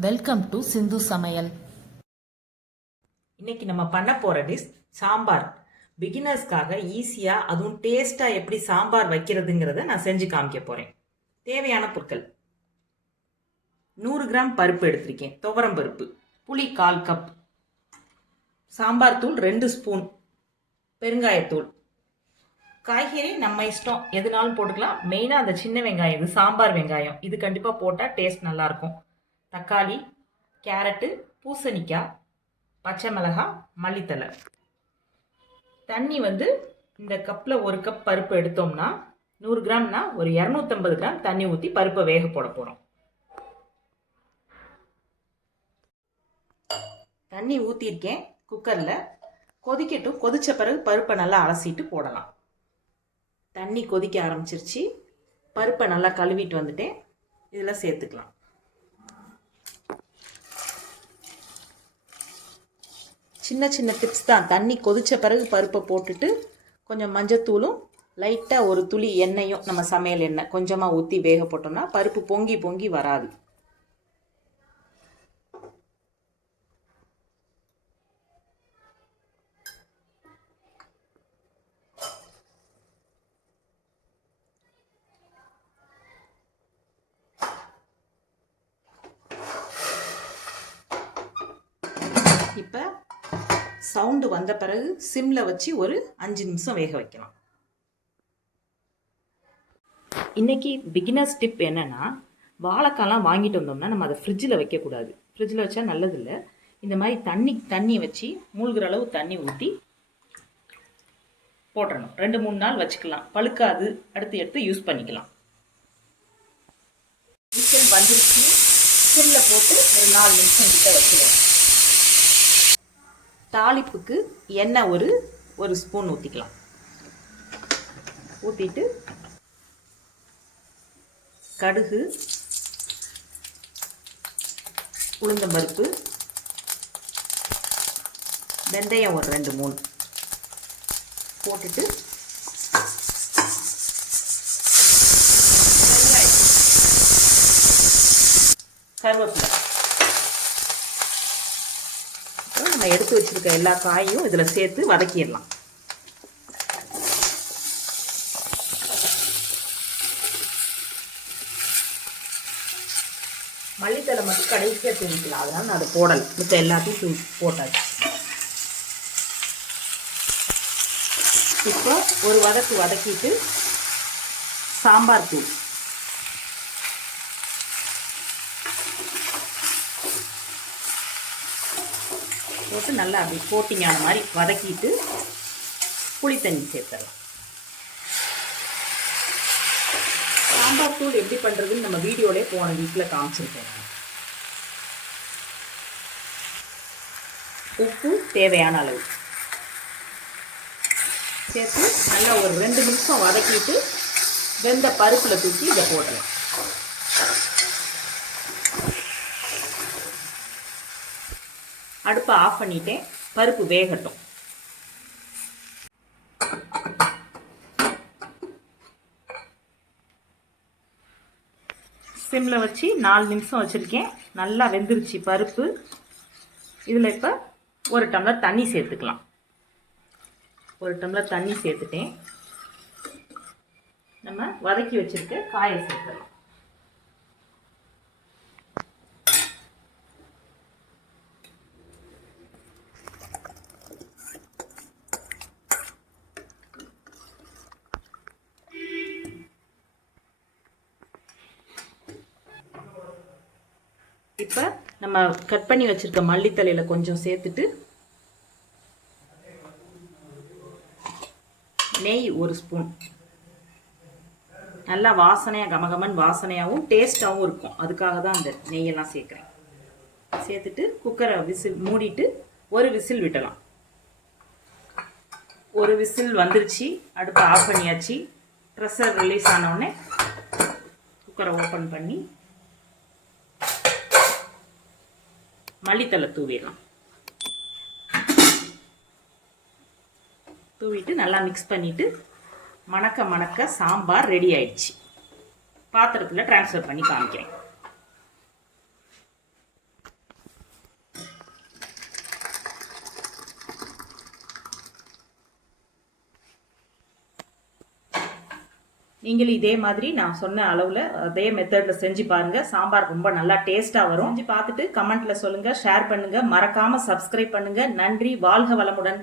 Welcome to சிந்து சமையல் இன்னைக்கு நம்ம பண்ண போற டிஷ் சாம்பார். பிகினர்ஸ்க்காக ஈஸியா அதுவும் டேஸ்டா எப்படி சாம்பார் வைக்கிறதுங்கிறத நான் செஞ்சு காமிக்க போறேன். தேவையான பொருட்கள். நூறு கிராம் பருப்பு எடுத்திருக்கேன். துவரம் பருப்பு. புளி கால் கப். சாம்பார் தூள் ரெண்டு ஸ்பூன். பெருங்காயத்தூள். காய்கறி நம்ம இஷ்டம். எதுனாலும் போட்டுக்கலாம். மெயினாக அந்த சின்ன வெங்காயம் இது சாம்பார் வெங்காயம். இது கண்டிப்பாக போட்டால் டேஸ்ட் நல்லாயிருக்கும் தக்காளி கேரட்டு பூசணிக்காய் பச்சை மிளகாய் மல்லித்தலை தண்ணி வந்து இந்த கப்பில் ஒரு கப் பருப்பு எடுத்தோம்னா நூறு கிராம்னா ஒரு இரநூத்தம்பது கிராம் தண்ணி ஊற்றி பருப்பை வேக போட போகிறோம் தண்ணி ஊற்றிருக்கேன் குக்கரில். கொதிக்கட்டும். கொதித்த பிறகு பருப்பை நல்லா அலசிட்டு போடலாம். தண்ணி கொதிக்க ஆரம்பிச்சிருச்சு. பருப்பை நல்லா கழுவிட்டு வந்துட்டேன். இதில் சேர்த்துக்கலாம். சின்ன சின்ன டிப்ஸ் தான். தண்ணி கொதித்த பிறகு பருப்பை போட்டுட்டு கொஞ்சம் மஞ்சத்தூளும் லைட்டாக ஒரு துளி எண்ணெயும் நம்ம சமையல் எண்ணெய் கொஞ்சமாக ஊற்றி வேக போட்டோம்னா பருப்பு பொங்கி பொங்கி வராது. இப்போ சவுண்டு வந்த பிறகு சிம்மில் வச்சு ஒரு அஞ்சு நிமிஷம் வேக வைக்கலாம். இன்னைக்கு பிகினர்ஸ் டிப் என்னன்னா வாழைக்காலாம் வாங்கிட்டு வந்தோம்னா நம்ம அதை ஃப்ரிட்ஜில் வைக்கக்கூடாது ஃப்ரிட்ஜில் வச்சா நல்லதில்லை. இந்த மாதிரி தண்ணி தண்ணி வச்சு மூழ்கிற அளவு தண்ணி ஊற்றி போட்டுடணும் ரெண்டு மூணு நாள் வச்சுக்கலாம். பழுக்காது. அடுத்து எடுத்து யூஸ் பண்ணிக்கலாம். மிஷின் வந்துருச்சு சிம்மில் போட்டு ஒரு நாலு நிமிஷம் கிட்ட வச்சுக்கலாம். தாளிப்புக்கு எண்ணெய் ஒரு ஒரு ஸ்பூன் ஊற்றிக்கலாம் ஊற்றிட்டு கடுகு உளுந்தம்பருப்பு வெந்தயம் ஒரு ரெண்டு மூணு போட்டுட்டு கருவேப்பிலை. நம்ம எடுத்து வச்சிருக்க எல்லா காயும் இதில் சேர்த்து வதக்கிடலாம். மல்லித்தலை மட்டும் கடைசியாக தூவிக்கலாம். அதனால் நான் அதை போடலை. மித்த எல்லாத்தையும் தூ போட்டாச்சு. இப்போ ஒரு வதக்கு வதக்கிட்டு சாம்பார் தூள். போட்டு நல்லா அப்படி கோட்டிங்கான மாதிரி வதக்கிட்டு புளி தண்ணி சேர்த்துடலாம். சாம்பார் தூள் எப்படி பண்ணுறதுன்னு நம்ம வீடியோலே போன வீட்டில் காமிச்சிருக்கேன் உப்பு தேவையான அளவு. சேர்த்து நல்லா ஒரு ரெண்டு நிமிஷம் வதக்கிட்டு வெந்த பருப்பில் தூக்கி இதை போடலாம் அடுப்பை ஆஃப் பண்ணிட்டேன். பருப்பு வேகட்டும். சிம்மில் வச்சு நாலு நிமிஷம் வச்சுருக்கேன். நல்லா வெந்துருச்சு பருப்பு. இதில் இப்போ ஒரு டம்ளர் தண்ணி சேர்த்துக்கலாம். ஒரு டம்ளர் தண்ணி சேர்த்துட்டேன். நம்ம வதக்கி வச்சுருக்க காயை சேர்த்துக்கலாம் இப்போ நம்ம கட் பண்ணி வச்சிருக்க மல்லித்தலையில் கொஞ்சம் சேர்த்துட்டு நெய் ஒரு ஸ்பூன். நல்லா வாசனையாக கமகமன் வாசனையாகவும் டேஸ்ட்டாகவும் இருக்கும். அதுக்காக தான் அந்த நெய்யெல்லாம் சேர்க்குறேன். சேர்த்துட்டு குக்கரை விசில் மூடிட்டு ஒரு விசில் விடலாம். ஒரு விசில் வந்துருச்சு. அடுப்பு ஆஃப் பண்ணியாச்சு. ப்ரெஷர் ரிலீஸ் ஆனவுடனே குக்கரை ஓப்பன் பண்ணி மல்லித்தலை தூவிடலாம். தூவிட்டு நல்லா மிக்ஸ் பண்ணிவிட்டு மணக்க மணக்க சாம்பார் ரெடி ஆயிடுச்சு. பாத்திரத்தில் ட்ரான்ஸ்ஃபர் பண்ணி காமிக்கிறேன். நீங்களும் இதே மாதிரி நான் சொன்ன அளவில் அதே மெத்தடில் செஞ்சு பாருங்க. சாம்பார் ரொம்ப நல்லா டேஸ்ட்டாக வரும். செஞ்சு பார்த்துட்டு கமெண்ட்ல சொல்லுங்க ஷேர் பண்ணுங்க. மறக்காம சப்ஸ்கிரைப் பண்ணுங்க. நன்றி வாழ்க வளமுடன்.